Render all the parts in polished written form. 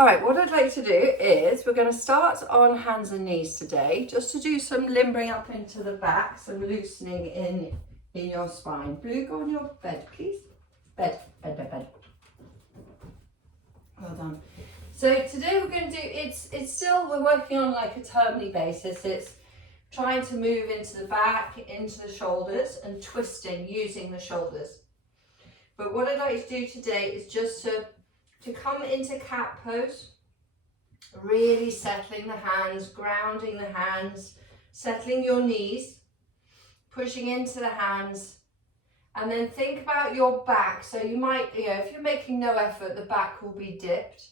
All right, what I'd like to do is we're going to start on hands and knees today, just to do some limbering up into the back, some loosening in your spine. Blue, go on your bed, please. Bed. Well done. So today we're going to do, it's still, we're working on like a termly basis. It's trying to move into the back, into the shoulders and twisting using the shoulders. But what I'd like to do today is just to come into cat pose, really settling the hands, grounding the hands, settling your knees, pushing into the hands, and then think about your back. So you might, if you're making no effort, the back will be dipped.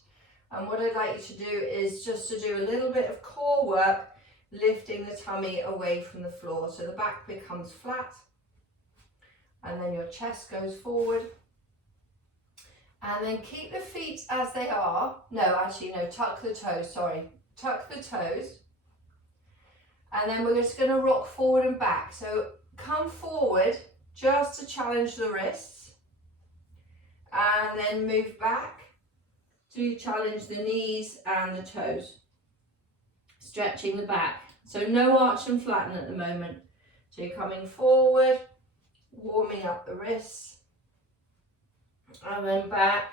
And what I'd like you to do is just to do a little bit of core work, lifting the tummy away from the floor. So the back becomes flat, and then your chest goes forward. And then keep the feet as they are. Tuck the toes, Tuck the toes. And then we're just going to rock forward and back. So come forward just to challenge the wrists. And then move back to challenge the knees and the toes. Stretching the back. So no arch and flatten at the moment. So you're coming forward, warming up the wrists. And then back,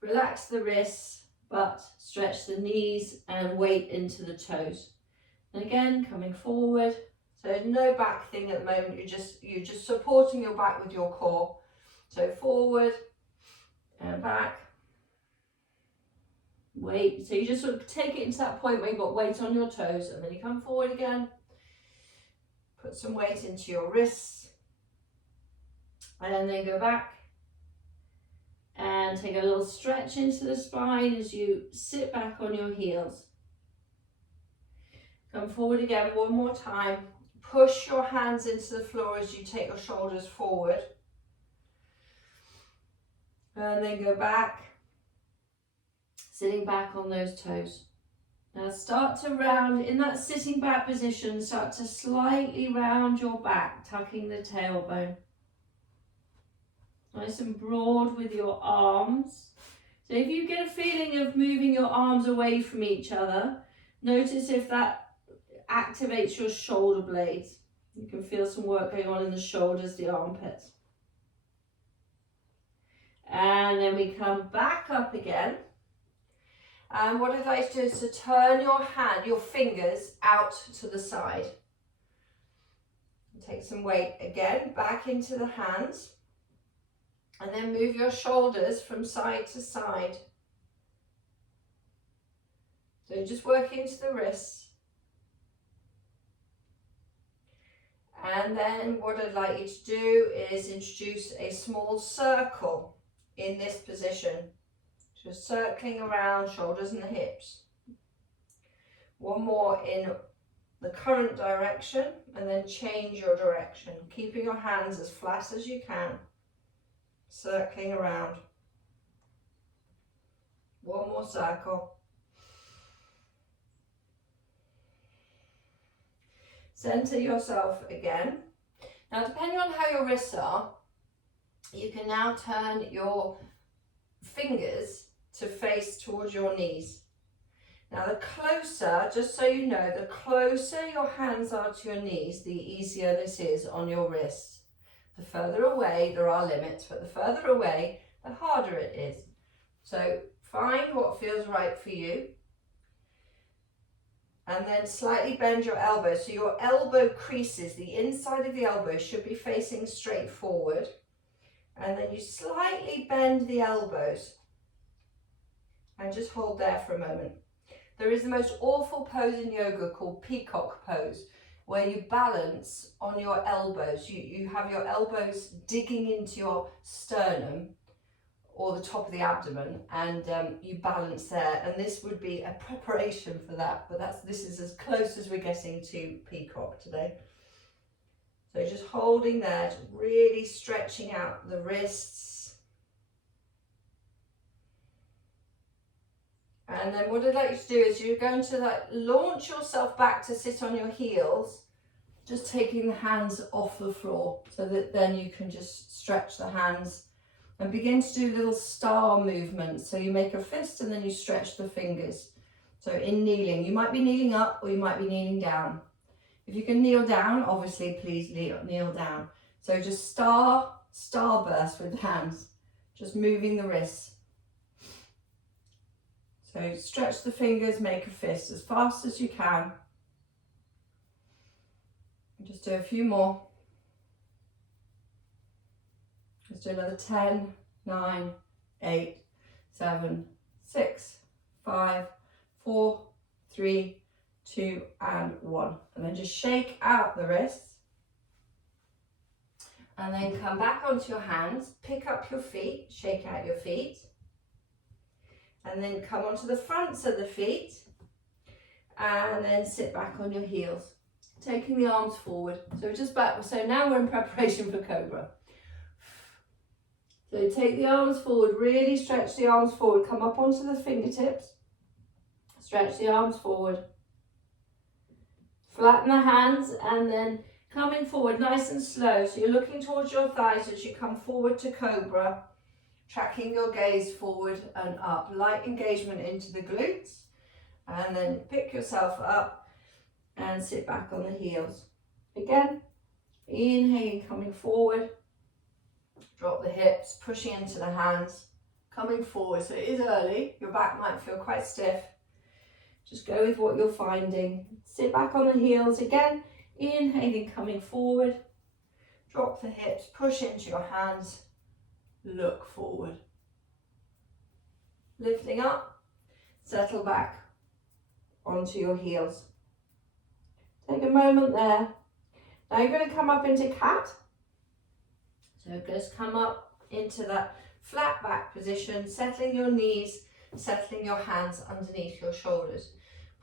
relax the wrists, but stretch the knees and weight into the toes. And again, coming forward. So no back thing at the moment, you're just supporting your back with your core. So forward and back. Weight, so you just sort of take it into that point where you've got weight on your toes, and then you come forward again. Put some weight into your wrists. And then go back. And take a little stretch into the spine as you sit back on your heels. Come forward again one more time. Push your hands into the floor as you take your shoulders forward. And then go back, sitting back on those toes. Now start to round, in that sitting back position, start to slightly round your back, tucking the tailbone. Nice and broad with your arms. So if you get a feeling of moving your arms away from each other, notice if that activates your shoulder blades. You can feel some work going on in the shoulders, the armpits. And then we come back up again. And what I'd like to do is to turn your fingers out to the side. Take some weight again, back into the hands. And then move your shoulders from side to side. So just work into the wrists. And then what I'd like you to do is introduce a small circle in this position. Just circling around shoulders and the hips. One more in the current direction, and then change your direction, keeping your hands as flat as you can. Circling around. One more circle. Center yourself again. Now, depending on how your wrists are, you can now turn your fingers to face towards your knees. Now, the closer, just so you know, the closer your hands are to your knees, the easier this is on your wrists. The further away, there are limits, but the further away, the harder it is. So find what feels right for you. And then slightly bend your elbow. So your elbow creases, the inside of the elbow should be facing straight forward. And then you slightly bend the elbows. And just hold there for a moment. There is the most awful pose in yoga called peacock pose, where you balance on your elbows. You have your elbows digging into your sternum or the top of the abdomen, and you balance there. And this would be a preparation for that, but this is as close as we're getting to peacock today. So just holding there, really stretching out the wrists. And then what I'd like you to do is you're going to launch yourself back to sit on your heels, just taking the hands off the floor so that then you can just stretch the hands and begin to do little star movements. So you make a fist and then you stretch the fingers. So in kneeling, you might be kneeling up or you might be kneeling down. If you can kneel down, obviously please kneel down. So just starburst with the hands, just moving the wrists. So stretch the fingers, make a fist as fast as you can. Just do a few more. Let's do another 10, 9, 8, 7, 6, 5, 4, 3, 2, and 1. And then just shake out the wrists. And then come back onto your hands, pick up your feet, shake out your feet. And then come onto the fronts of the feet. And then sit back on your heels, taking the arms forward. So just back. So now we're in preparation for Cobra. So take the arms forward, really stretch the arms forward, come up onto the fingertips, stretch the arms forward, flatten the hands and then coming forward nice and slow. So you're looking towards your thighs as you come forward to Cobra, tracking your gaze forward and up, light engagement into the glutes, and then pick yourself up and sit back on the heels. Again, inhaling, coming forward. Drop the hips, pushing into the hands, coming forward. So it is early, your back might feel quite stiff. Just go with what you're finding. Sit back on the heels again, inhaling, coming forward. Drop the hips, push into your hands, look forward. Lifting up, settle back onto your heels. Take a moment there. Now you're going to come up into cat. So just come up into that flat back position, settling your knees, settling your hands underneath your shoulders.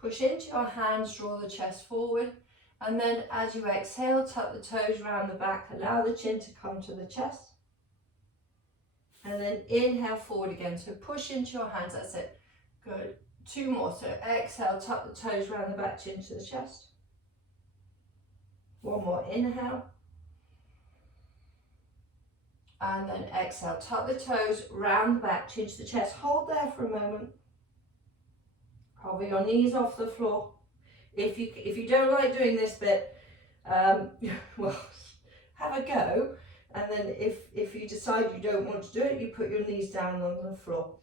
Push into your hands, draw the chest forward, and then as you exhale, tuck the toes around the back, allow the chin to come to the chest. And then inhale forward again, so push into your hands, that's it. Good, 2 more, so exhale, tuck the toes around the back, chin to the chest. 1 more, inhale. And then exhale, tuck the toes round the back, chin to the chest. Hold there for a moment. Hover your knees off the floor. If you don't like doing this bit, well, have a go. And then if you decide you don't want to do it, you put your knees down on the floor.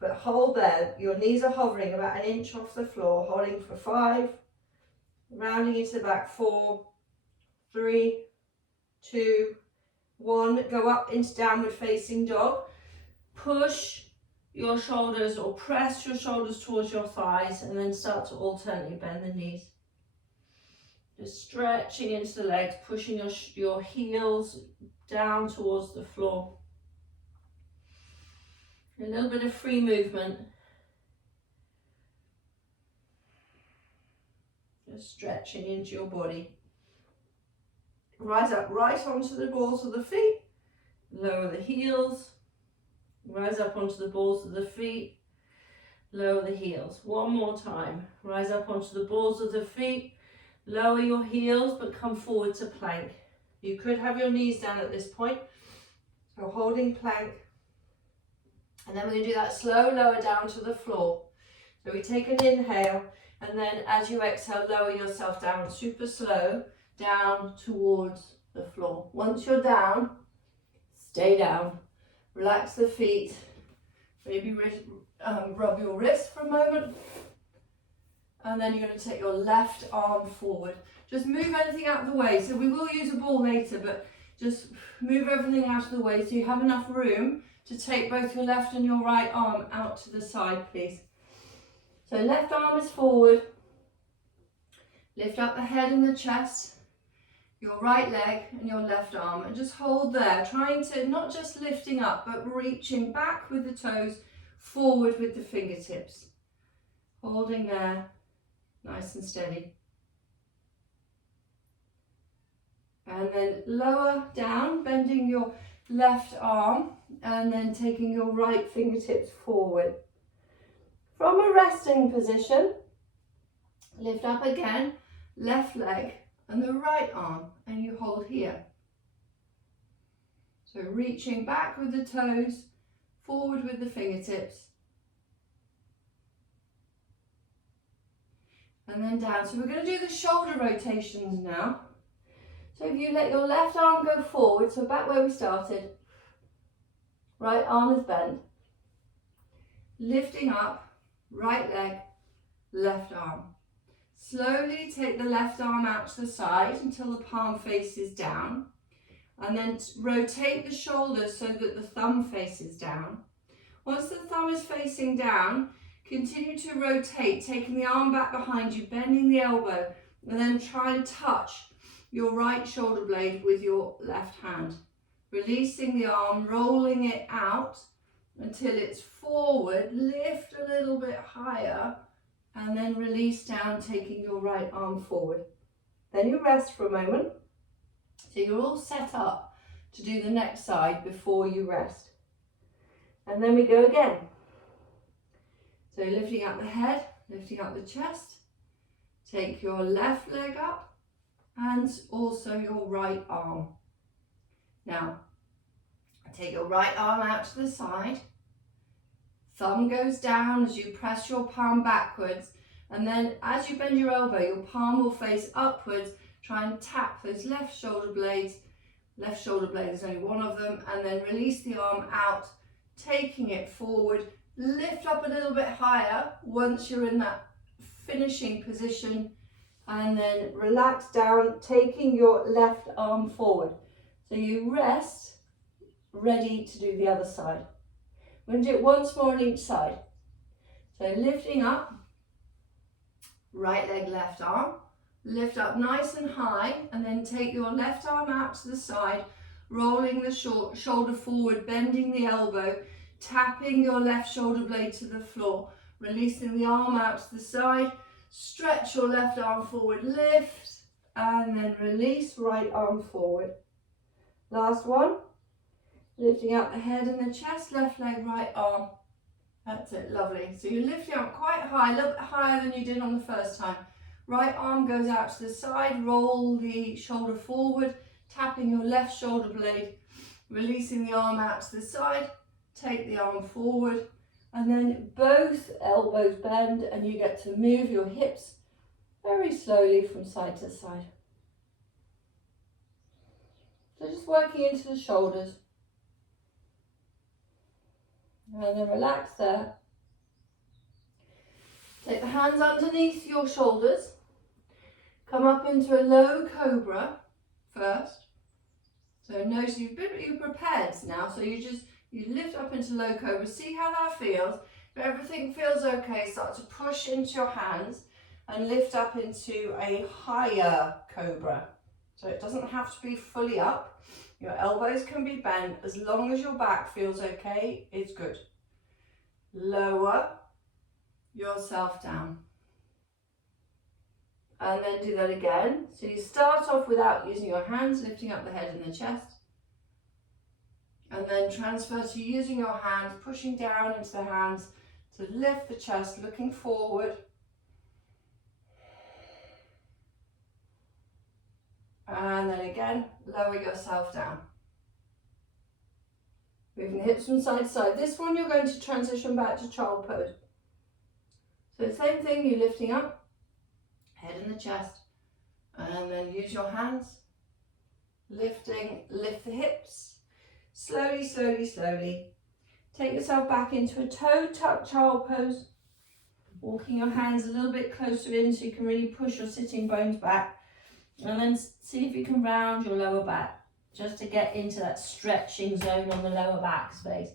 But hold there. Your knees are hovering about 1 inch off the floor. Holding for 5. Rounding into the back. 4, 3, 2, 1, go up into downward facing dog. Push your shoulders or press your shoulders towards your thighs and then start to alternately bend the knees. Just stretching into the legs, pushing your heels down towards the floor. A little bit of free movement. Just stretching into your body. Rise up right onto the balls of the feet, lower the heels, rise up onto the balls of the feet, lower the heels. 1 more time, rise up onto the balls of the feet, lower your heels but come forward to plank. You could have your knees down at this point, so holding plank, and then we're going to do that slow lower down to the floor. So we take an inhale and then as you exhale lower yourself down super slow, down towards the floor. Once you're down, stay down. Relax the feet. Maybe rub your wrist for a moment. And then you're going to take your left arm forward. Just move anything out of the way. So we will use a ball later, but just move everything out of the way so you have enough room to take both your left and your right arm out to the side, please. So left arm is forward. Lift up the head and the chest. Your right leg and your left arm, and just hold there, trying to not just lifting up but reaching back with the toes, forward with the fingertips, holding there nice and steady, and then lower down, bending your left arm and then taking your right fingertips forward. From a resting position, lift up again, left leg and the right arm, and you hold here. So reaching back with the toes, forward with the fingertips, and then down. So we're going to do the shoulder rotations now. So if you let your left arm go forward, so back where we started, right arm is bent, lifting up, right leg, left arm. Slowly take the left arm out to the side until the palm faces down, and then rotate the shoulders so that the thumb faces down. Once the thumb is facing down, continue to rotate, taking the arm back behind you, bending the elbow, and then try and touch your right shoulder blade with your left hand. Releasing the arm, rolling it out until it's forward, lift a little bit higher, and then release down, taking your right arm forward. Then you rest for a moment, so you're all set up to do the next side before you rest. And then we go again. So lifting up the head, lifting up the chest, take your left leg up and also your right arm. Now, take your right arm out to the side, thumb goes down as you press your palm backwards, and then as you bend your elbow, your palm will face upwards. Try and tap those left shoulder blades. Left shoulder blade, there's only one of them, and then release the arm out, taking it forward. Lift up a little bit higher once you're in that finishing position, and then relax down, taking your left arm forward. So you rest, ready to do the other side. We're going to do it once more on each side. So lifting up, right leg, left arm. Lift up nice and high, and then take your left arm out to the side, rolling the shoulder forward, bending the elbow, tapping your left shoulder blade to the floor, releasing the arm out to the side, stretch your left arm forward, lift, and then release, right arm forward. Last one, lifting up the head and the chest, left leg, right arm. That's it, lovely. So you're lifting up quite high, a little bit higher than you did on the first time. Right arm goes out to the side, roll the shoulder forward, tapping your left shoulder blade, releasing the arm out to the side, take the arm forward, and then both elbows bend, and you get to move your hips very slowly from side to side. So just working into the shoulders. And then relax there. Take the hands underneath your shoulders. Come up into a low cobra first. So notice you're prepared now. So you lift up into low cobra. See how that feels. If everything feels okay, start to push into your hands and lift up into a higher cobra. So it doesn't have to be fully up. Your elbows can be bent. As long as your back feels okay, it's good. Lower yourself down. And then do that again. So you start off without using your hands, lifting up the head and the chest. And then transfer to using your hands, pushing down into the hands to lift the chest, looking forward. And then again, lower yourself down. Moving the hips from side to side. This one you're going to transition back to child pose. So same thing, you're lifting up, head in the chest, and then use your hands, lift the hips, slowly, slowly, slowly. Take yourself back into a toe tuck child pose, walking your hands a little bit closer in so you can really push your sitting bones back, and then see if you can round your lower back, just to get into that stretching zone on the lower back space.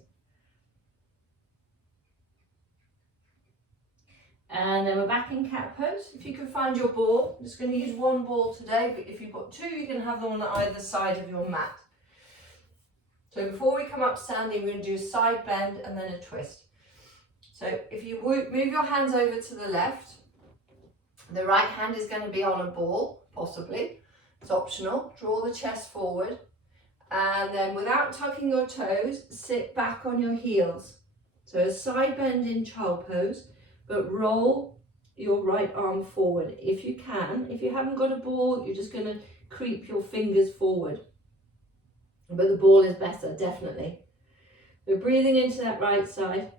And then we're back in cat pose. If you can find your ball, I'm just going to use one ball today, but if you've got two, you can have them on either side of your mat. So before we come up standing, we're going to do a side bend and then a twist. So if you move your hands over to the left, the right hand is going to be on a ball, possibly. It's optional. Draw the chest forward, and then without tucking your toes, sit back on your heels. So a side bend in child pose, but roll your right arm forward if you can. If you haven't got a ball, you're just going to creep your fingers forward. but the ball is better, definitely. We're breathing into that right side.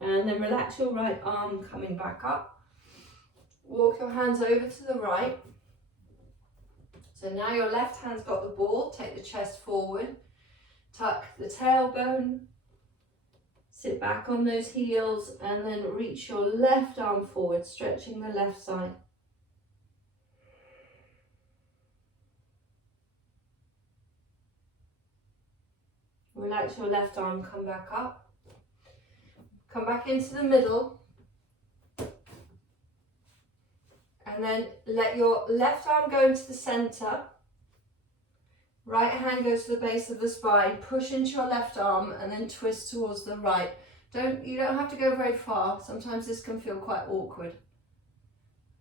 And then relax your right arm coming back up. Walk your hands over to the right. So now your left hand's got the ball, take the chest forward, tuck the tailbone, sit back on those heels, and then reach your left arm forward, stretching the left side. Relax your left arm, come back up. Come back into the middle. And then let your left arm go into the center. Right hand goes to the base of the spine. Push into your left arm and then twist towards the right. You don't have to go very far. Sometimes this can feel quite awkward.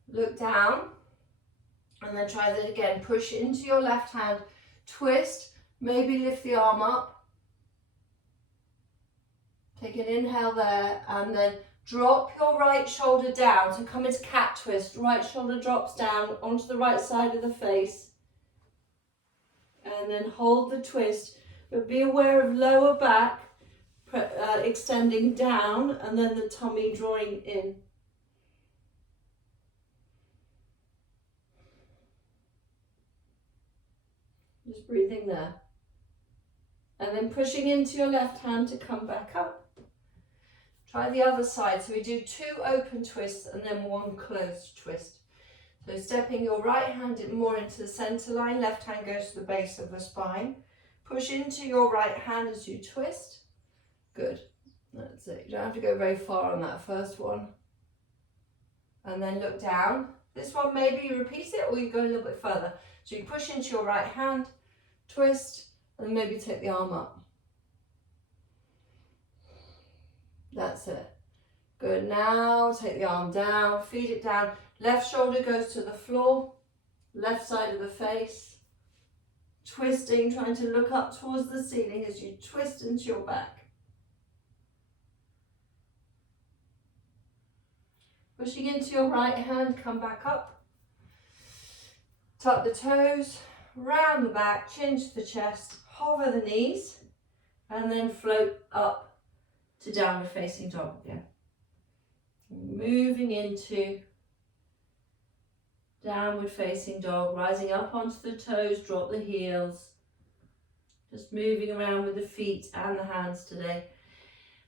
Look down and then try that again. Push into your left hand, twist, maybe lift the arm up. Take an inhale there and then drop your right shoulder down. So come into cat twist. Right shoulder drops down onto the right side of the face. And then hold the twist. But be aware of lower back extending down and then the tummy drawing in. Just breathing there. And then pushing into your left hand to come back up. Try the other side. So we do 2 open twists and then 1 closed twist. So stepping your right hand more into the center line, left hand goes to the base of the spine. Push into your right hand as you twist. Good. That's it. You don't have to go very far on that first one. And then look down. This one maybe you repeat it or you go a little bit further. So you push into your right hand, twist, and maybe take the arm up. That's it. Good. Now take the arm down, feed it down. Left shoulder goes to the floor, left side of the face. Twisting, trying to look up towards the ceiling as you twist into your back. Pushing into your right hand, come back up. Tuck the toes, round the back, chin to the chest, hover the knees, and then float up to downward facing dog again. Moving into downward facing dog, rising up onto the toes, drop the heels. Just moving around with the feet and the hands today.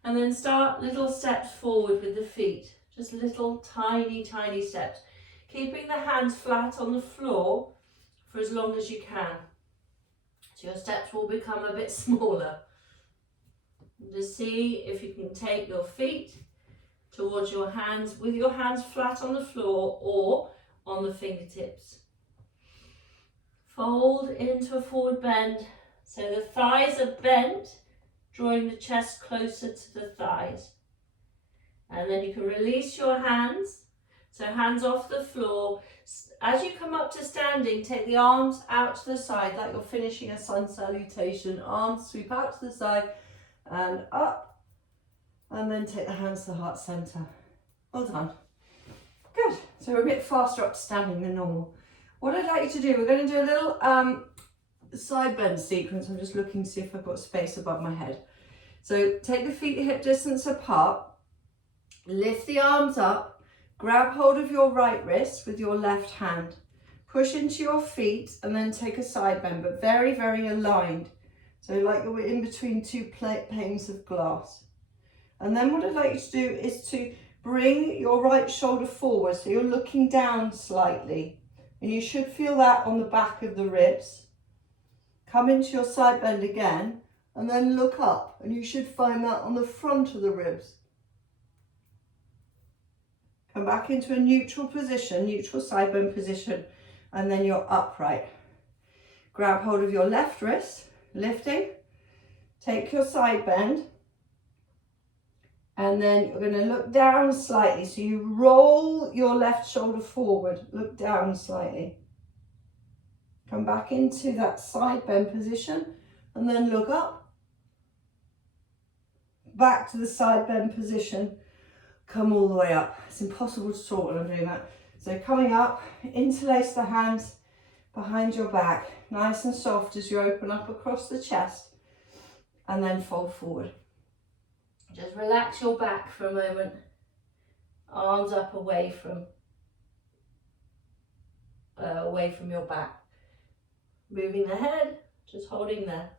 And then start little steps forward with the feet. Just little tiny, tiny steps. Keeping the hands flat on the floor for as long as you can. So your steps will become a bit smaller. Just see if you can take your feet towards your hands with your hands flat on the floor or on the fingertips. Fold into a forward bend so the thighs are bent, drawing the chest closer to the thighs. And then you can release your hands, so hands off the floor. As you come up to standing, take the arms out to the side like you're finishing a sun salutation. Arms sweep out to the side and up, and then take the hands to the heart center. Well done. Good. So we're a bit faster up to standing than normal. What I'd like you to do, we're going to do a little side bend sequence. I'm just looking to see if I've got space above my head. So take the feet hip distance apart, lift the arms up, grab hold of your right wrist with your left hand, push into your feet and then take a side bend, but very, very aligned. So like you're in between 2 panes of glass. And then what I'd like you to do is to bring your right shoulder forward. So you're looking down slightly. And you should feel that on the back of the ribs. Come into your side bend again and then look up. And you should find that on the front of the ribs. Come back into a neutral position, neutral side bend position. And then you're upright. Grab hold of your left wrist. Lifting, take your side bend, and then you're going to look down slightly. So you roll your left shoulder forward, look down slightly. Come back into that side bend position, and then look up. Back to the side bend position, come all the way up. It's impossible to talk when I'm doing that. So coming up, interlace the hands behind your back, nice and soft as you open up across the chest, and then fold forward. Just relax your back for a moment, arms up away from your back. Moving the head, just holding there.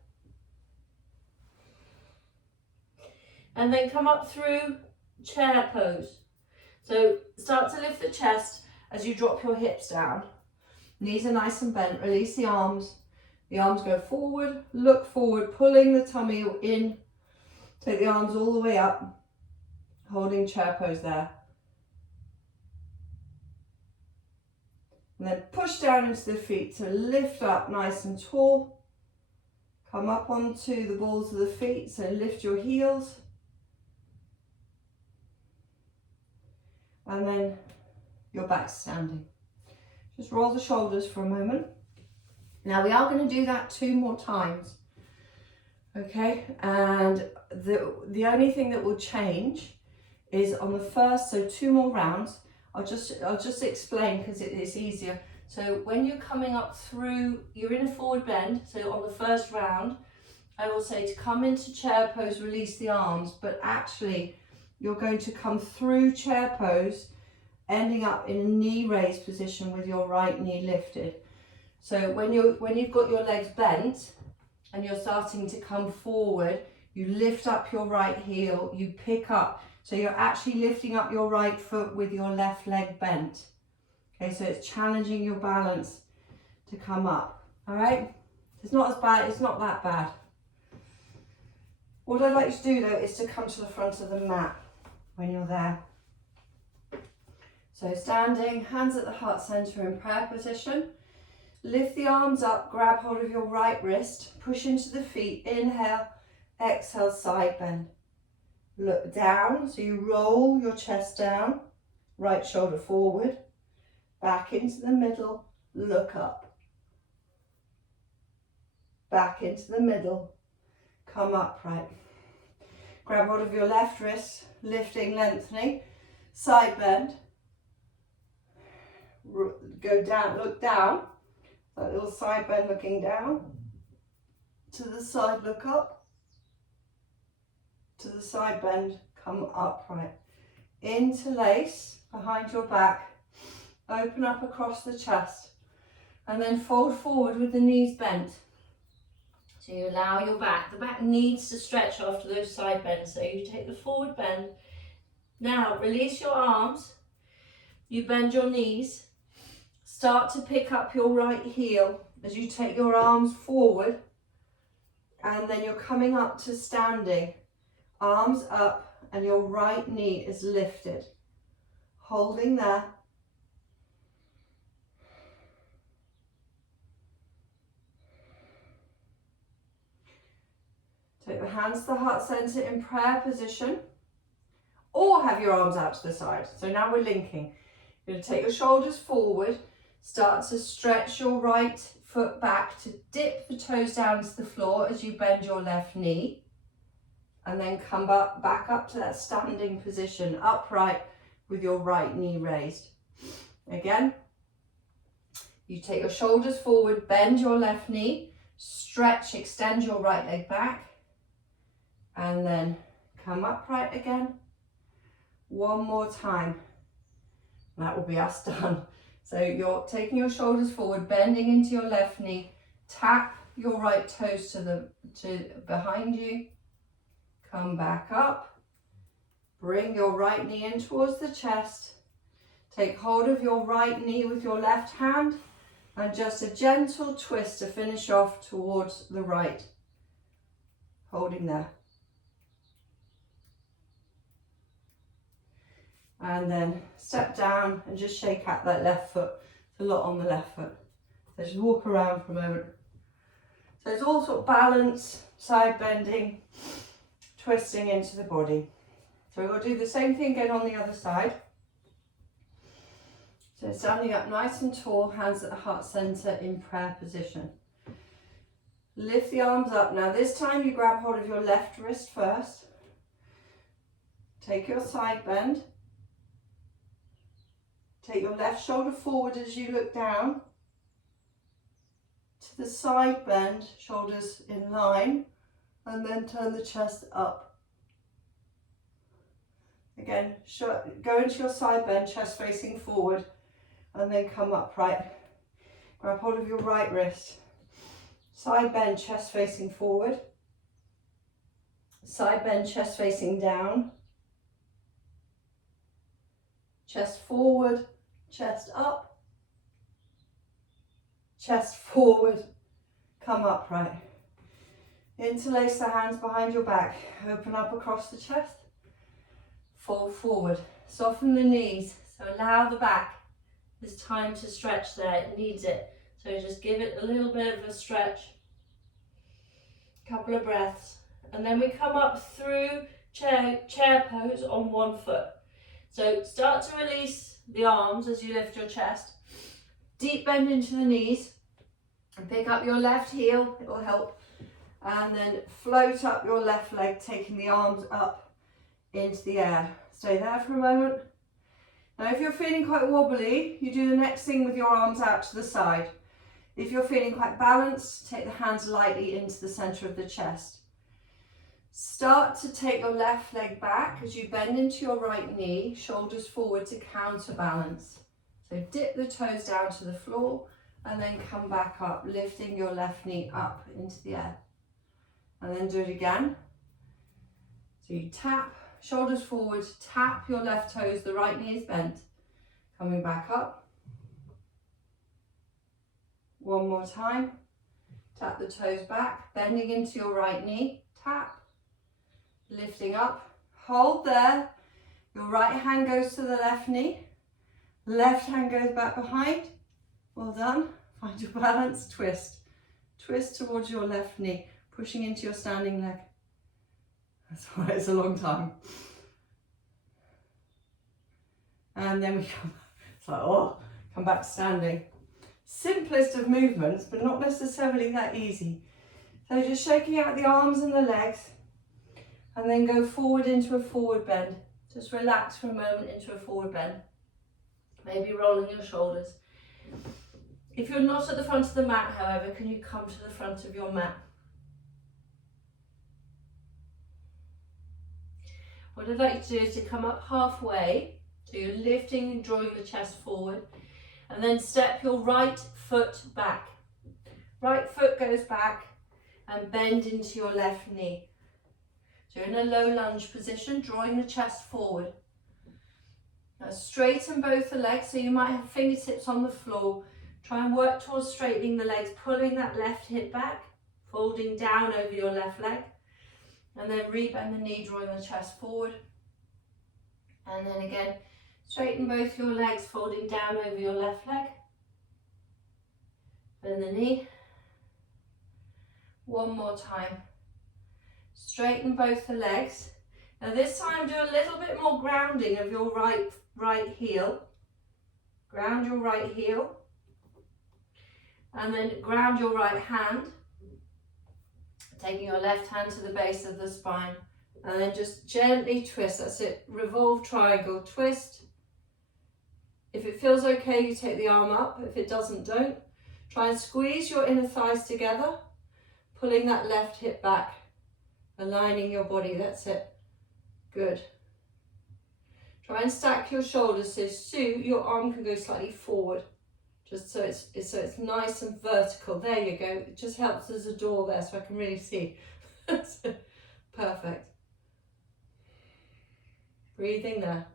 And then come up through chair pose. So start to lift the chest as you drop your hips down. Knees are nice and bent, release the arms. The arms go forward, look forward, pulling the tummy in. Take the arms all the way up, holding chair pose there. And then push down into the feet to lift up nice and tall. Come up onto the balls of the feet, so lift your heels. And then your back standing. Just roll the shoulders for a moment. Now we are going to do that 2 more times. Okay, and the only thing that will change is on the first, so 2 more rounds. I'll just explain because it's easier. So when you're coming up through, you're in a forward bend. So on the first round, I will say to come into chair pose, release the arms, but actually you're going to come through chair pose, ending up in a knee raised position with your right knee lifted. So when you've got your legs bent and you're starting to come forward, you lift up your right heel, you pick up. So you're actually lifting up your right foot with your left leg bent. Okay, so it's challenging your balance to come up. All right, it's not as bad, it's not that bad. What I'd like you to do though is to come to the front of the mat when you're there. So standing, hands at the heart center in prayer position. Lift the arms up, grab hold of your right wrist, push into the feet, inhale, exhale, side bend. Look down, so you roll your chest down, right shoulder forward, back into the middle, look up. Back into the middle, come upright. Grab hold of your left wrist, lifting, lengthening, side bend. Go down, look down, that little side bend looking down. To the side, look up. To the side bend, come upright. Interlace behind your back, open up across the chest, and then fold forward with the knees bent. So you allow your back, the back needs to stretch after those side bends, so you take the forward bend. Now release your arms, you bend your knees, start to pick up your right heel as you take your arms forward, and then you're coming up to standing. Arms up and your right knee is lifted. Holding there. Take the hands to the heart center in prayer position, or have your arms out to the side. So now we're linking. You're going to take your shoulders forward, start to stretch your right foot back to dip the toes down to the floor as you bend your left knee. And then come back up to that standing position, upright with your right knee raised. Again, you take your shoulders forward, bend your left knee, stretch, extend your right leg back, and then come upright again. 1 more time. That will be us done. So you're taking your shoulders forward, bending into your left knee, tap your right toes to behind you. Come back up, bring your right knee in towards the chest, take hold of your right knee with your left hand, and just a gentle twist to finish off towards the right, holding there. And then step down and just shake out that left foot. It's a lot on the left foot. So just walk around for a moment. So it's all sort of balance, side bending, twisting into the body. So we'll do the same thing again on the other side. So standing up nice and tall, hands at the heart center in prayer position. Lift the arms up. Now this time you grab hold of your left wrist first. Take your side bend. Take your left shoulder forward as you look down. To the side bend, shoulders in line, and then turn the chest up. Again, go into your side bend, chest facing forward, and then come upright. Grab hold of your right wrist. Side bend, chest facing forward. Side bend, chest facing down. Chest forward, chest up. Chest forward, come upright. Interlace the hands behind your back. Open up across the chest. Fold forward. Soften the knees. So allow the back. There's time to stretch there. It needs it. So just give it a little bit of a stretch. Couple of breaths. And then we come up through chair pose on one foot. So start to release the arms as you lift your chest. Deep bend into the knees. And pick up your left heel. It will help. And then float up your left leg, taking the arms up into the air. Stay there for a moment. Now if you're feeling quite wobbly, you do the next thing with your arms out to the side. If you're feeling quite balanced, take the hands lightly into the center of the chest. Start to take your left leg back as you bend into your right knee, shoulders forward to counterbalance. So dip the toes down to the floor and then come back up, lifting your left knee up into the air. And then do it again. So you tap, shoulders forward, tap your left toes, the right knee is bent. Coming back up. One more time. Tap the toes back, bending into your right knee, tap. Lifting up, hold there. Your right hand goes to the left knee. Left hand goes back behind. Well done. Find your balance, twist. Twist towards your left knee, pushing into your standing leg. That's why it's a long time. And then we come back standing. Simplest of movements, but not necessarily that easy. So just shaking out the arms and the legs, and then go forward into a forward bend. Just relax for a moment into a forward bend. Maybe rolling your shoulders. If you're not at the front of the mat, however, can you come to the front of your mat? What I'd like you to do is to come up halfway, so you're lifting and drawing the chest forward, and then step your right foot back. Right foot goes back and bend into your left knee. So you're in a low lunge position, drawing the chest forward. Now straighten both the legs, so you might have fingertips on the floor. Try and work towards straightening the legs, pulling that left hip back, folding down over your left leg. And then rebend the knee, drawing the chest forward. And then again, straighten both your legs, folding down over your left leg. Bend the knee. One more time. Straighten both the legs. Now this time do a little bit more grounding of your right heel. Ground your right heel. And then ground your right hand. Taking your left hand to the base of the spine. And then just gently twist. That's it. Revolve triangle. Twist. If it feels okay, you take the arm up. If it doesn't, don't. Try and squeeze your inner thighs together. Pulling that left hip back. Aligning your body. That's it. Good. Try and stack your shoulders so your arm can go slightly forward. Just so it's nice and vertical. There you go. It just helps as a door there so I can really see. Perfect. Breathing there.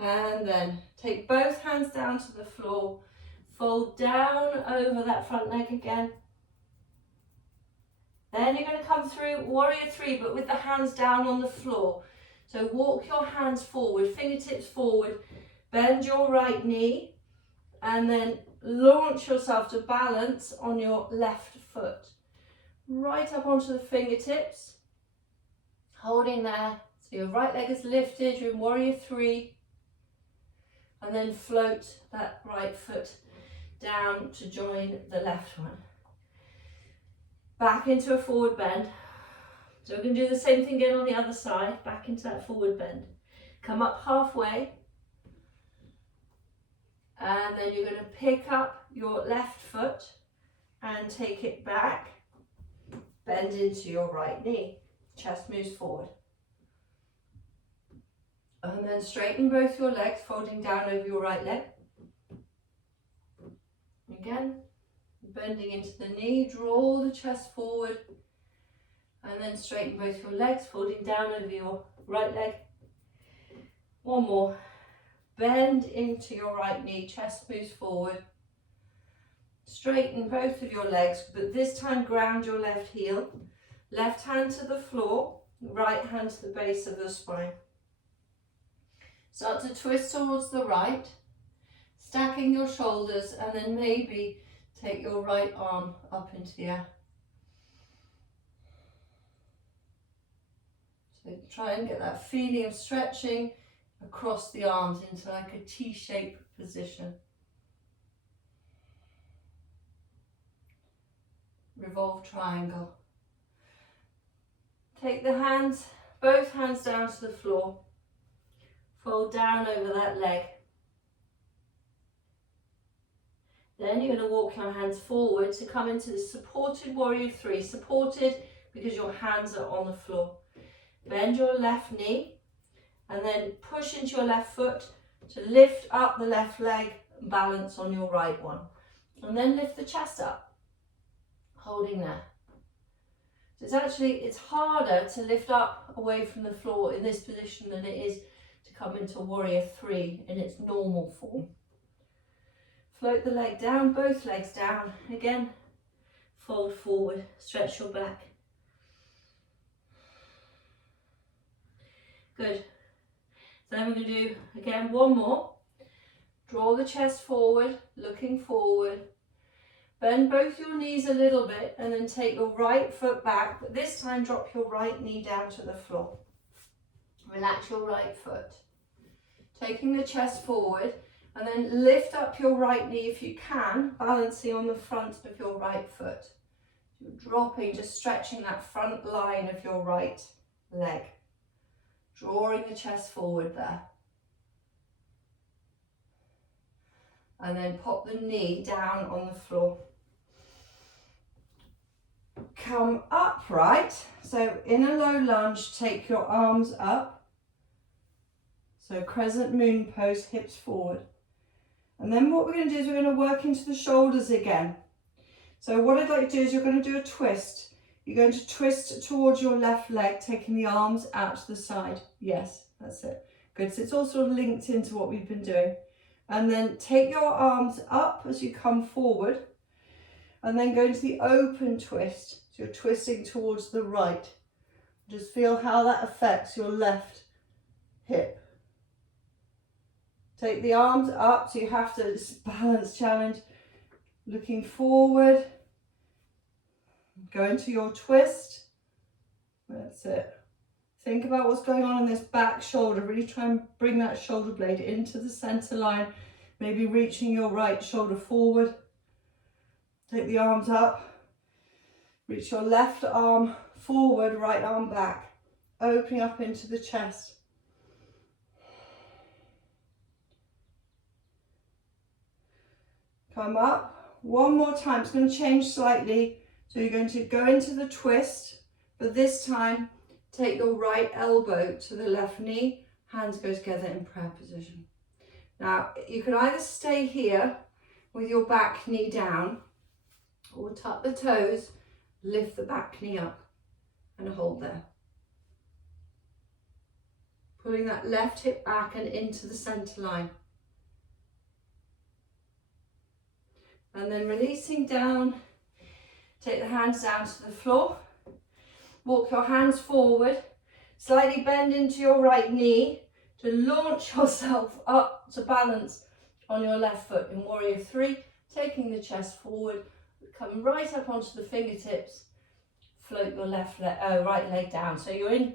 And then take both hands down to the floor. Fold down over that front leg again. Then you're going to come through warrior three, but with the hands down on the floor. So walk your hands forward, fingertips forward, bend your right knee, and then launch yourself to balance on your left foot. Right up onto the fingertips, holding there. So your right leg is lifted, you're in warrior three, and then float that right foot down to join the left one. Back into a forward bend. So we're going to do the same thing again on the other side, back into that forward bend. Come up halfway. And then you're going to pick up your left foot and take it back. Bend into your right knee. Chest moves forward. And then straighten both your legs, folding down over your right leg. Again, bending into the knee, draw the chest forward. And then straighten both your legs, folding down over your right leg. One more. Bend into your right knee, chest moves forward. Straighten both of your legs, but this time ground your left heel. Left hand to the floor, right hand to the base of the spine. Start to twist towards the right, stacking your shoulders, and then maybe take your right arm up into the air. So try and get that feeling of stretching across the arms into like a T-shaped position. Revolved triangle. Take the hands, both hands down to the floor. Fold down over that leg. Then you're going to walk your hands forward to come into the supported warrior three. Supported because your hands are on the floor. Bend your left knee and then push into your left foot to lift up the left leg and balance on your right one. And then lift the chest up, holding there. So it's harder to lift up away from the floor in this position than it is to come into warrior three in its normal form. Float the leg down, both legs down. Again, fold forward, stretch your back. Good. Then we're going to do, again, one more. Draw the chest forward, looking forward. Bend both your knees a little bit and then take your right foot back, but this time drop your right knee down to the floor. Relax your right foot. Taking the chest forward and then lift up your right knee if you can, balancing on the front of your right foot. You're dropping, just stretching that front line of your right leg. Drawing the chest forward there. And then pop the knee down on the floor. Come upright. So in a low lunge, take your arms up. So crescent moon pose, hips forward. And then what we're going to do is we're going to work into the shoulders again. So what I'd like to do is you're going to do a twist. You're going to twist towards your left leg, taking the arms out to the side. Yes, that's it. Good. So it's all sort of linked into what we've been doing. And then take your arms up as you come forward. And then go into the open twist. So you're twisting towards the right. Just feel how that affects your left hip. Take the arms up, so you have to just balance challenge. Looking forward. Go into your twist. That's it. Think about what's going on in this back shoulder. Really try and bring that shoulder blade into the center line. Maybe reaching your right shoulder forward. Take the arms up. Reach your left arm forward, right arm back. Opening up into the chest. Come up. One more time. It's going to change slightly. So you're going to go into the twist, but this time take your right elbow to the left knee. Hands go together in prayer position. Now, you can either stay here with your back knee down or tuck the toes, lift the back knee up and hold there. Pulling that left hip back and into the center line. And then releasing down, take the hands down to the floor. Walk your hands forward, slightly bend into your right knee to launch yourself up to balance on your left foot in warrior three, taking the chest forward, come right up onto the fingertips, float your right leg down. So you're in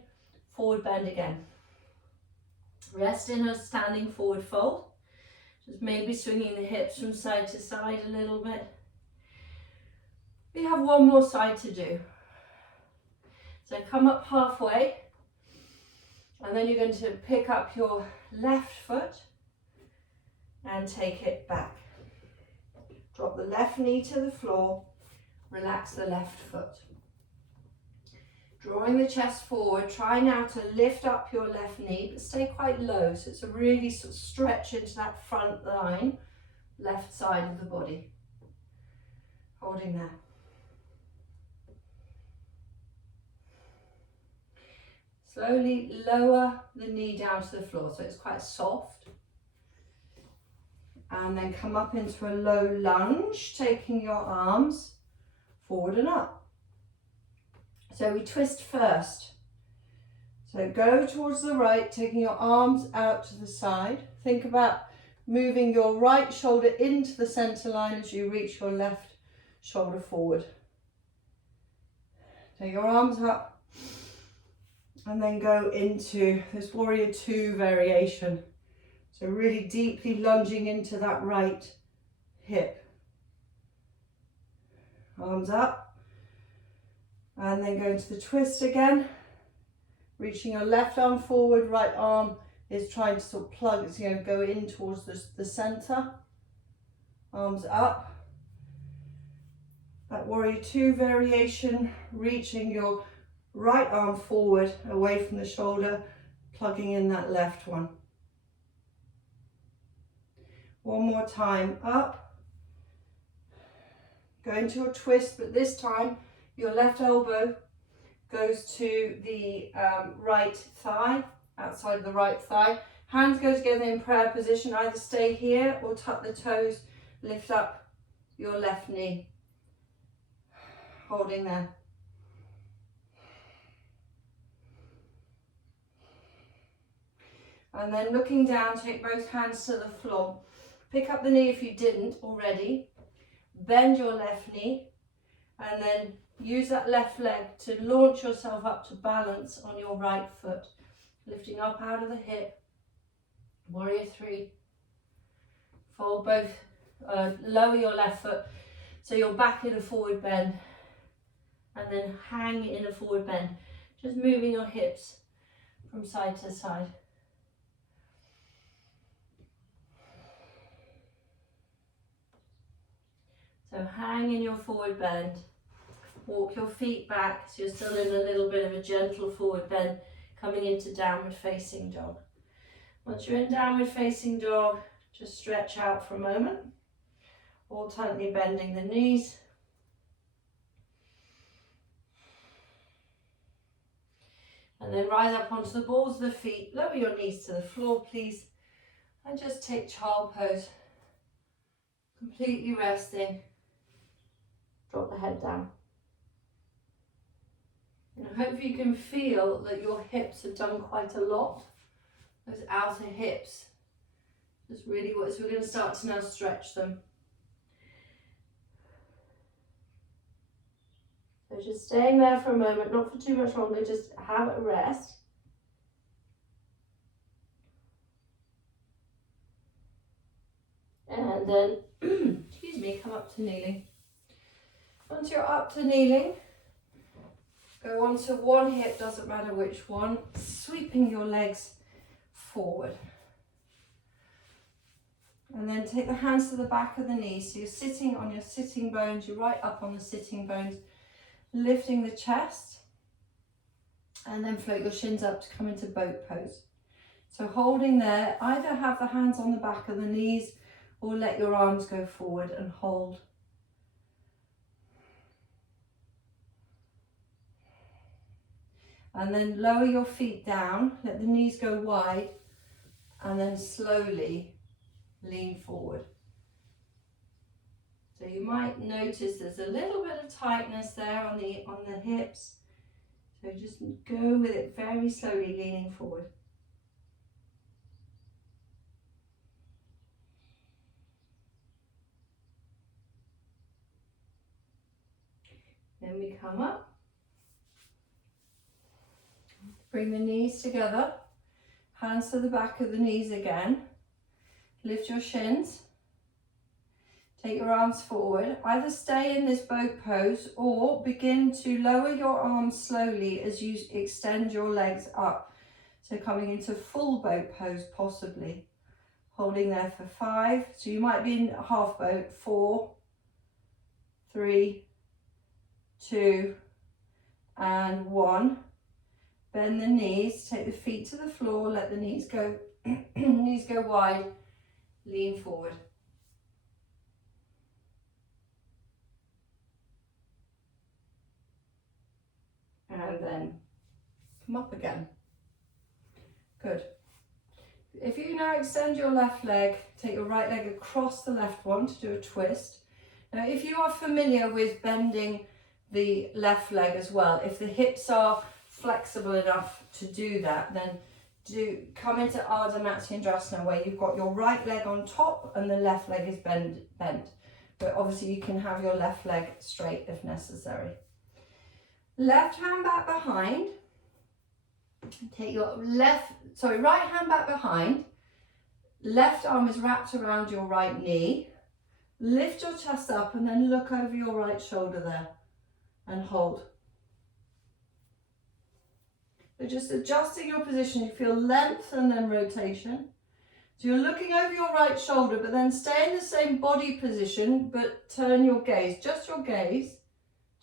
forward bend again. Rest in a standing forward fold. Just maybe swinging the hips from side to side a little bit. We have one more side to do. So come up halfway, and then you're going to pick up your left foot, and take it back. Drop the left knee to the floor, relax the left foot. Drawing the chest forward, try now to lift up your left knee, but stay quite low, so it's a really sort of stretch into that front line, left side of the body. Holding there. Slowly lower the knee down to the floor, so it's quite soft. And then come up into a low lunge, taking your arms forward and up. So we twist first. So go towards the right, taking your arms out to the side. Think about moving your right shoulder into the center line as you reach your left shoulder forward. Take your arms up and then go into this warrior two variation. So really deeply lunging into that right hip. Arms up. And then go into the twist again, reaching your left arm forward, right arm is trying to sort of plug, it's going to go in towards the center. Arms up. That warrior two variation, reaching your right arm forward, away from the shoulder, plugging in that left one. One more time, up. Go into your twist, but this time, your left elbow goes to the right thigh, outside of the right thigh. Hands go together in prayer position. Either stay here or tuck the toes, lift up your left knee. Holding there. And then looking down, take both hands to the floor. Pick up the knee if you didn't already. Bend your left knee. And then use that left leg to launch yourself up to balance on your right foot. Lifting up out of the hip. Warrior three. Fold both, lower your left foot so you're back in a forward bend. And then hang in a forward bend. Just moving your hips from side to side. So hang in your forward bend. Walk your feet back so you're still in a little bit of a gentle forward bend, coming into downward facing dog. Once you're in downward facing dog, just stretch out for a moment, alternately bending the knees. And then rise up onto the balls of the feet, lower your knees to the floor please, and just take child pose, completely resting. Drop the head down. And I hope you can feel that your hips have done quite a lot. Those outer hips. Just really what, so we're going to start to now stretch them. So just staying there for a moment, not for too much longer, just have a rest. And then, excuse me, come up to kneeling. Once you're up to kneeling, go onto one hip, doesn't matter which one, sweeping your legs forward. And then take the hands to the back of the knees. So you're sitting on your sitting bones, you're right up on the sitting bones, lifting the chest, and then float your shins up to come into boat pose. So holding there, either have the hands on the back of the knees or let your arms go forward and hold. And then lower your feet down, let the knees go wide, and then slowly lean forward. So you might notice there's a little bit of tightness there on the hips. So just go with it very slowly, leaning forward. Then we come up. Bring the knees together, hands to the back of the knees again. Lift your shins. Take your arms forward. Either stay in this boat pose or begin to lower your arms slowly as you extend your legs up. So coming into full boat pose possibly. Holding there for 5. So you might be in half boat. 4, 3, 2, and 1. Bend the knees, take the feet to the floor, let the knees go, knees go wide, lean forward. And then come up again. Good. If you now extend your left leg, take your right leg across the left one to do a twist. Now, if you are familiar with bending the left leg as well, if the hips are flexible enough to do that, then come into Ardha Matsyendrasana, where you've got your right leg on top and the left leg is bent. But obviously you can have your left leg straight if necessary. Left hand back behind. Take your right hand back behind. Left arm is wrapped around your right knee. Lift your chest up and then look over your right shoulder there and hold. So just adjusting your position, you feel length and then rotation. So you're looking over your right shoulder, but then stay in the same body position, but turn your gaze, just your gaze,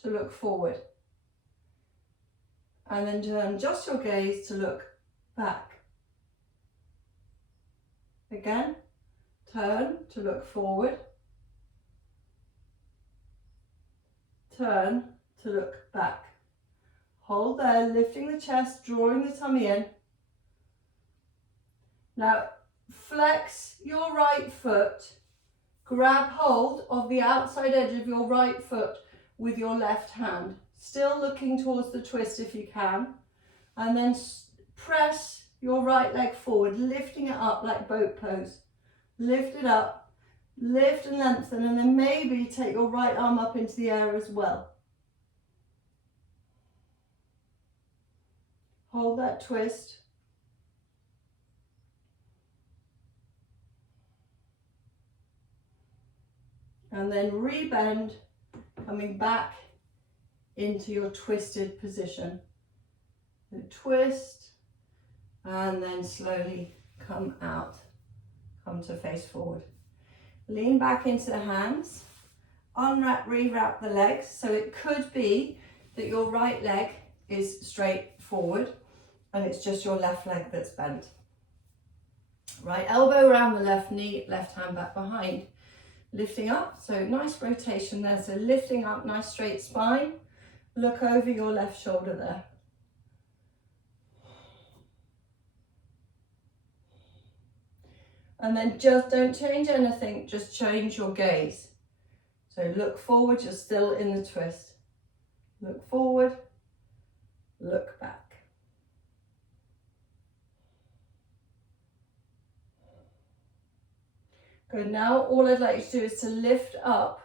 to look forward. And then turn just your gaze to look back. Again, turn to look forward. Turn to look back. Hold there, lifting the chest, drawing the tummy in. Now, flex your right foot. Grab hold of the outside edge of your right foot with your left hand. Still looking towards the twist if you can. And then press your right leg forward, lifting it up like boat pose. Lift it up, lift and lengthen, and then maybe take your right arm up into the air as well. Hold that twist. And then rebend, coming back into your twisted position. So twist, and then slowly come out, come to face forward. Lean back into the hands, unwrap, rewrap the legs. So it could be that your right leg is straight forward and it's just your left leg that's bent. Right elbow around the left knee, left hand back behind. Lifting up, so nice rotation there. So lifting up, nice straight spine. Look over your left shoulder there. And then just don't change anything, just change your gaze. So look forward, you're still in the twist. Look forward, look back. Good, now all I'd like you to do is to lift up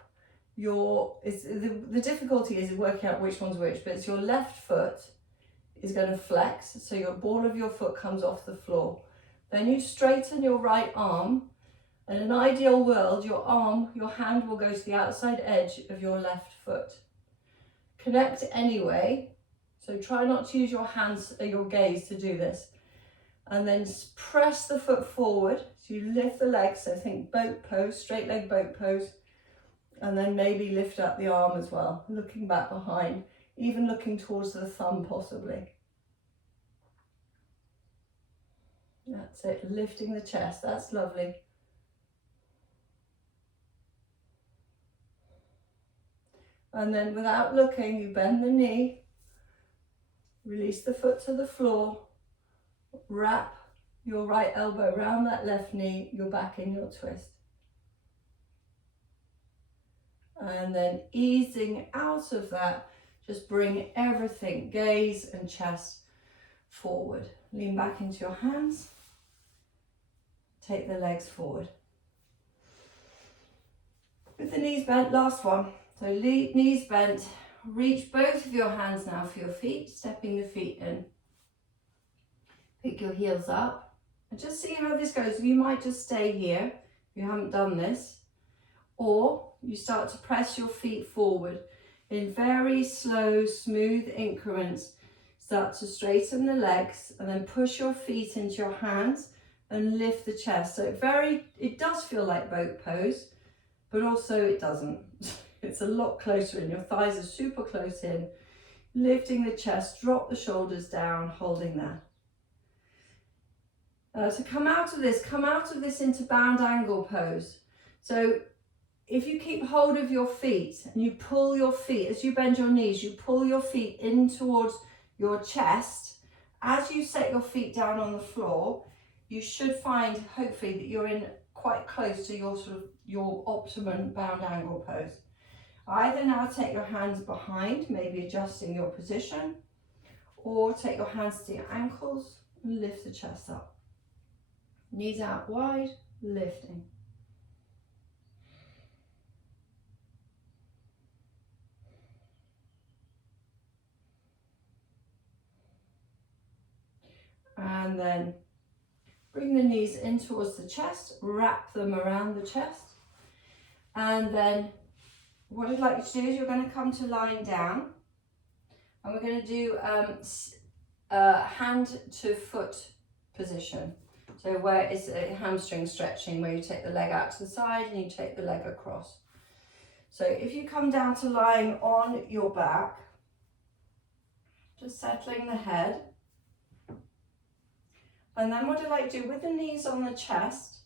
the difficulty is working out which one's which, but it's your left foot is going to flex, so your ball of your foot comes off the floor. Then you straighten your right arm. In an ideal world, your hand will go to the outside edge of your left foot. Connect anyway, so try not to use your hands or your gaze to do this. And then press the foot forward, so you lift the leg, so think boat pose, straight leg boat pose. And then maybe lift up the arm as well, looking back behind, even looking towards the thumb possibly. That's it, lifting the chest, that's lovely. And then without looking, you bend the knee, release the foot to the floor, wrap your right elbow around that left knee, you're back in your twist. And then easing out of that, just bring everything, gaze and chest forward. Lean back into your hands. Take the legs forward. With the knees bent, last one. So knees bent, reach both of your hands now for your feet, stepping the feet in. Pick your heels up and just see how this goes. You might just stay here if you haven't done this, or you start to press your feet forward in very slow, smooth increments. Start to straighten the legs and then push your feet into your hands and lift the chest. So it does feel like boat pose, but also it doesn't. It's a lot closer in. Your thighs are super close in. Lifting the chest, drop the shoulders down, holding there. To come out of this into bound angle pose. So if you keep hold of your feet and you pull your feet, as you bend your knees, you pull your feet in towards your chest. As you set your feet down on the floor, you should find, hopefully, that you're in quite close to your optimum bound angle pose. Either now take your hands behind, maybe adjusting your position, or take your hands to your ankles and lift the chest up. Knees out wide, lifting. And then bring the knees in towards the chest, wrap them around the chest. And then what I'd like you to do is you're going to come to lying down. And we're going to do hand to foot position. So where it's a hamstring stretching, where you take the leg out to the side and you take the leg across. So if you come down to lying on your back, just settling the head. And then what I'd like to do with the knees on the chest,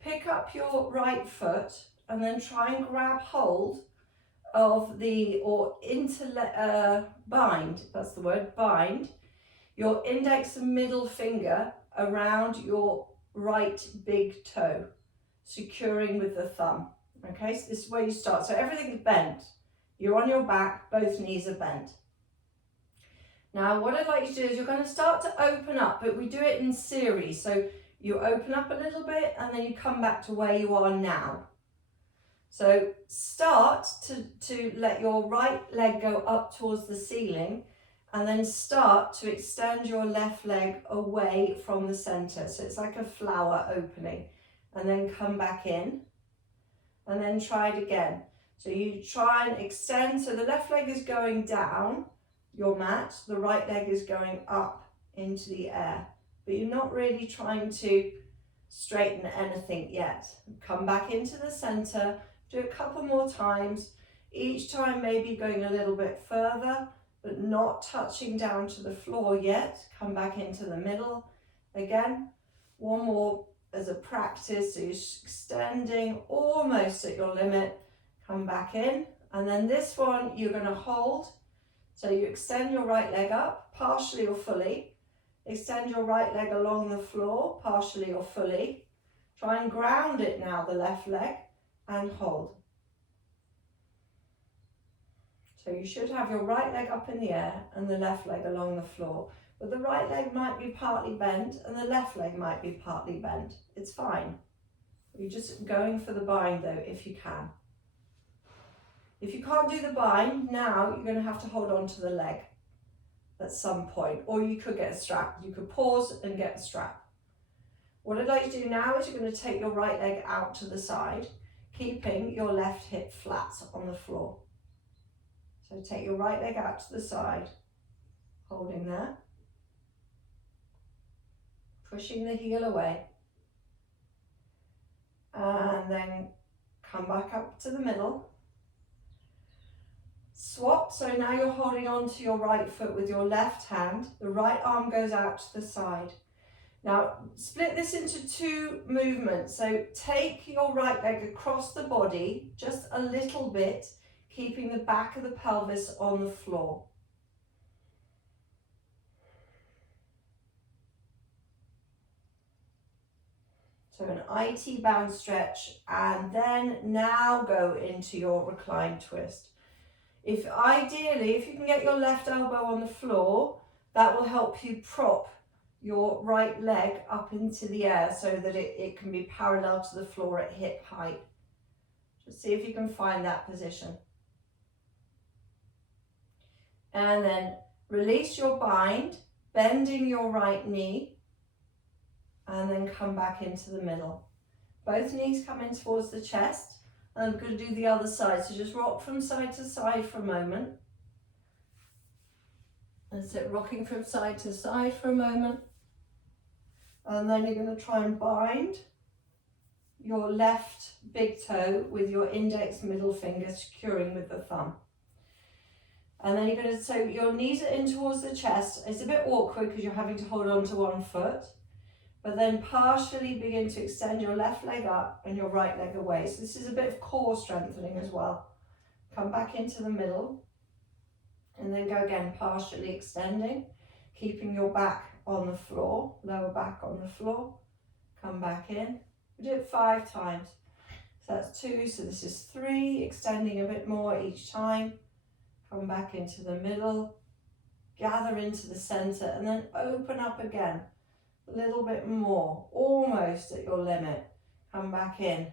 pick up your right foot and then try and grab hold of bind, that's the word, bind your index and middle finger around your right big toe, securing with the thumb. Okay, so this is where you start. So everything's bent. You're on your back, both knees are bent. Now what I'd like you to do is you're going to start to open up, but we do it in series. So you open up a little bit and then you come back to where you are now. So start to let your right leg go up towards the ceiling and then start to extend your left leg away from the center. So it's like a flower opening, and then come back in and then try it again. So you try and extend, so the left leg is going down your mat, the right leg is going up into the air, but you're not really trying to straighten anything yet. Come back into the center, do a couple more times, each time maybe going a little bit further, but not touching down to the floor yet. Come back into the middle. Again, one more as a practice, so you're extending almost at your limit, come back in, and then this one you're going to hold. So you extend your right leg up, partially or fully. Extend your right leg along the floor, partially or fully. Try and ground it now, the left leg, and hold. So you should have your right leg up in the air and the left leg along the floor. But the right leg might be partly bent and the left leg might be partly bent. It's fine. You're just going for the bind though, if you can. If you can't do the bind, now you're going to have to hold on to the leg at some point, or you could get a strap. You could pause and get a strap. What I'd like to do now is you're going to take your right leg out to the side, keeping your left hip flat on the floor. So take your right leg out to the side, holding there, pushing the heel away, and then come back up to the middle. Swap, so now you're holding on to your right foot with your left hand, the right arm goes out to the side. Now split this into two movements, so take your right leg across the body just a little bit, keeping the back of the pelvis on the floor. So an IT bound stretch, and then now go into your reclined twist. Ideally, if you can get your left elbow on the floor, that will help you prop your right leg up into the air so that it can be parallel to the floor at hip height. Just see if you can find that position. And then release your bind, bending your right knee, and then come back into the middle. Both knees come in towards the chest, and I'm going to do the other side. So just rock from side to side for a moment. That's it, rocking from side to side for a moment. And then you're going to try and bind your left big toe with your index middle finger securing with the thumb. And then you're going to, so your knees are in towards the chest. It's a bit awkward because you're having to hold on to one foot, but then partially begin to extend your left leg up and your right leg away. So this is a bit of core strengthening as well. Come back into the middle and then go again, partially extending, keeping your back on the floor, lower back on the floor. Come back in. We do it 5 times. So that's 2, so this is 3, extending a bit more each time. Come back into the middle, gather into the center, and then open up again. A little bit more, almost at your limit. Come back in.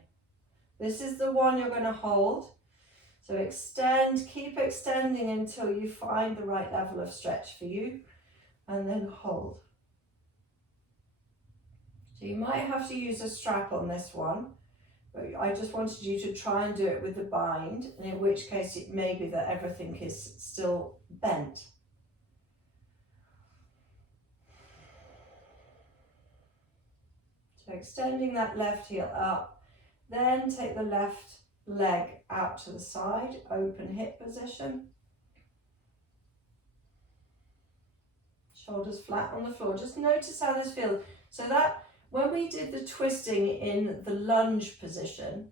This is the one you're going to hold. So extend, keep extending until you find the right level of stretch for you, and then hold. So you might have to use a strap on this one, but I just wanted you to try and do it with the bind, and in which case it may be that everything is still bent. So extending that left heel up, then take the left leg out to the side, open hip position. Shoulders flat on the floor. Just notice how this feels. So that when we did the twisting in the lunge position,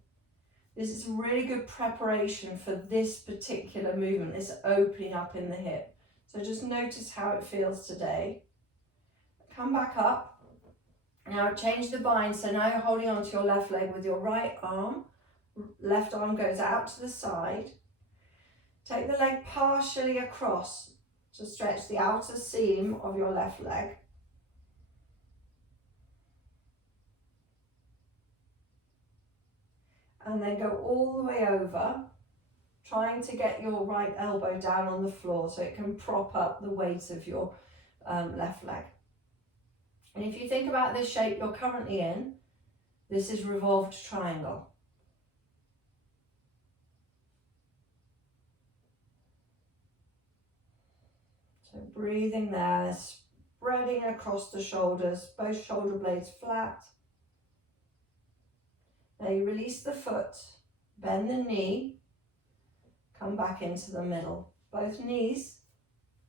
this is really good preparation for this particular movement, this opening up in the hip. So just notice how it feels today. Come back up. Now change the bind. So now you're holding onto your left leg with your right arm. Left arm goes out to the side. Take the leg partially across to stretch the outer seam of your left leg. And then go all the way over, trying to get your right elbow down on the floor so it can prop up the weight of your left leg. And if you think about this shape you're currently in, this is revolved triangle. So breathing there, spreading across the shoulders, both shoulder blades flat. Now you release the foot, bend the knee, come back into the middle. Both knees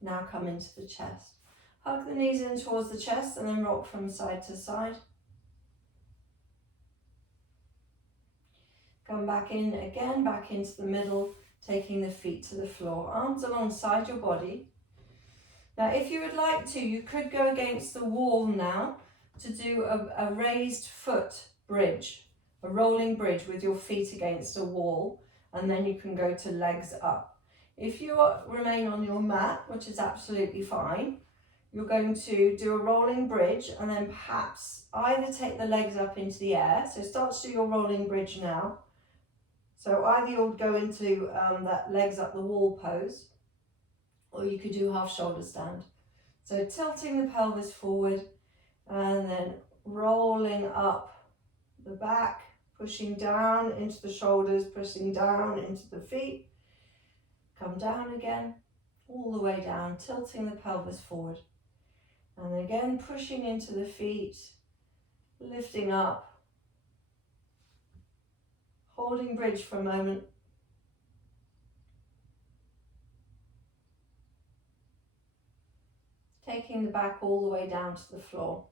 now come into the chest. Hug the knees in towards the chest and then rock from side to side. Come back in again, back into the middle, taking the feet to the floor. Arms alongside your body. Now if you would like to, you could go against the wall now to do a raised foot bridge. A rolling bridge with your feet against a wall, and then you can go to legs up. If you remain on your mat, which is absolutely fine, you're going to do a rolling bridge and then perhaps either take the legs up into the air. So start to do your rolling bridge now. So either you'll go into that legs up the wall pose, or you could do half shoulder stand. So tilting the pelvis forward and then rolling up the back, pushing down into the shoulders, pushing down into the feet. Come down again, all the way down, tilting the pelvis forward. And again, pushing into the feet, lifting up, holding bridge for a moment. Taking the back all the way down to the floor.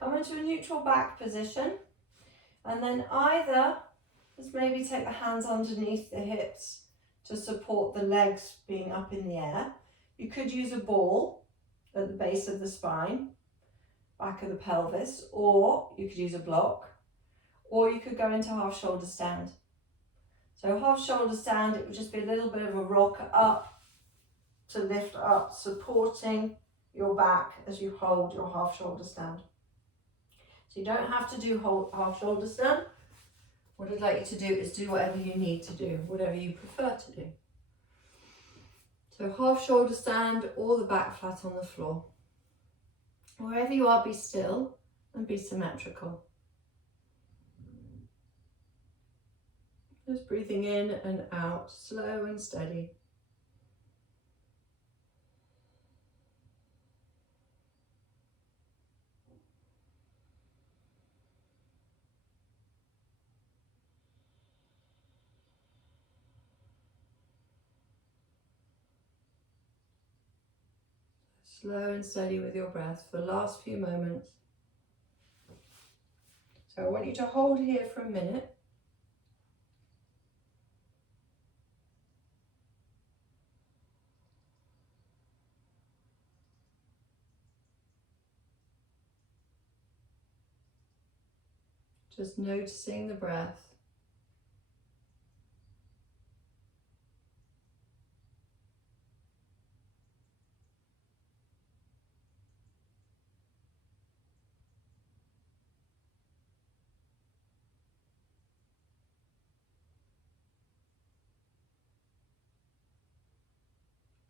Come into a neutral back position. And then either, just maybe take the hands underneath the hips to support the legs being up in the air. You could use a ball at the base of the spine, back of the pelvis, or you could use a block, or you could go into half shoulder stand. So half shoulder stand, it would just be a little bit of a rock up to lift up, supporting your back as you hold your half shoulder stand. So you don't have to do half shoulder stand. What I'd like you to do is do whatever you need to do, whatever you prefer to do. So half shoulder stand or the back flat on the floor. Wherever you are, be still and be symmetrical. Just breathing in and out, slow and steady. slow and steady with your breath for the last few moments. So I want you to hold here for a minute. Just noticing the breath.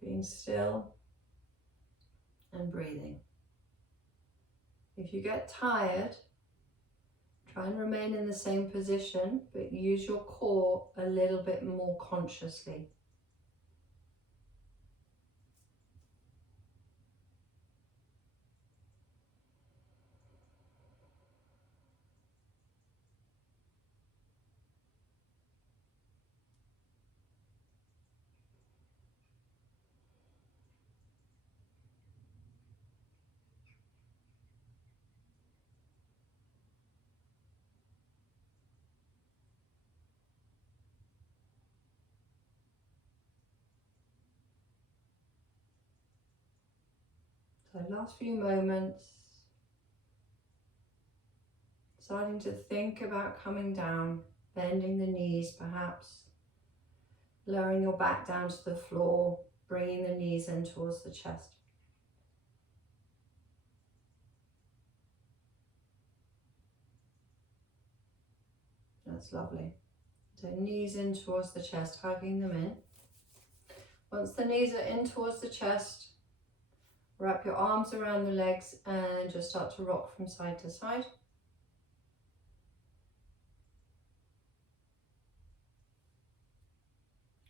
Being still and breathing. If you get tired, try and remain in the same position, but use your core a little bit more consciously. So last few moments, starting to think about coming down, bending the knees perhaps, lowering your back down to the floor, bringing the knees in towards the chest. That's lovely. So knees in towards the chest, hugging them in. Once the knees are in towards the chest, wrap your arms around the legs and just start to rock from side to side.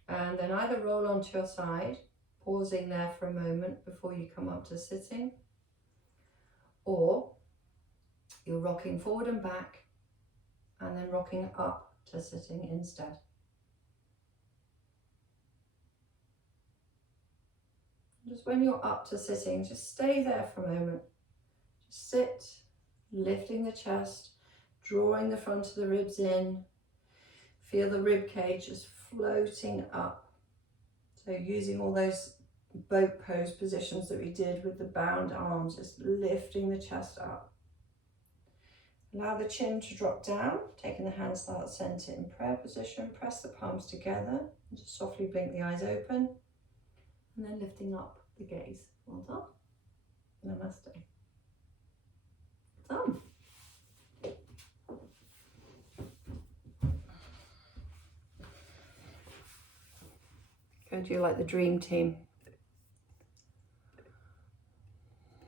And then either roll onto your side, pausing there for a moment before you come up to sitting, or you're rocking forward and back and then rocking up to sitting instead. Just when you're up to sitting, just stay there for a moment. Just sit, lifting the chest, drawing the front of the ribs in. Feel the rib cage just floating up. So using all those boat pose positions that we did with the bound arms, just lifting the chest up. Allow the chin to drop down, taking the hands to heart center in prayer position. Press the palms together and just softly blink the eyes open. And then lifting up the gaze. Well done. Namaste. Done. Go do like the dream team.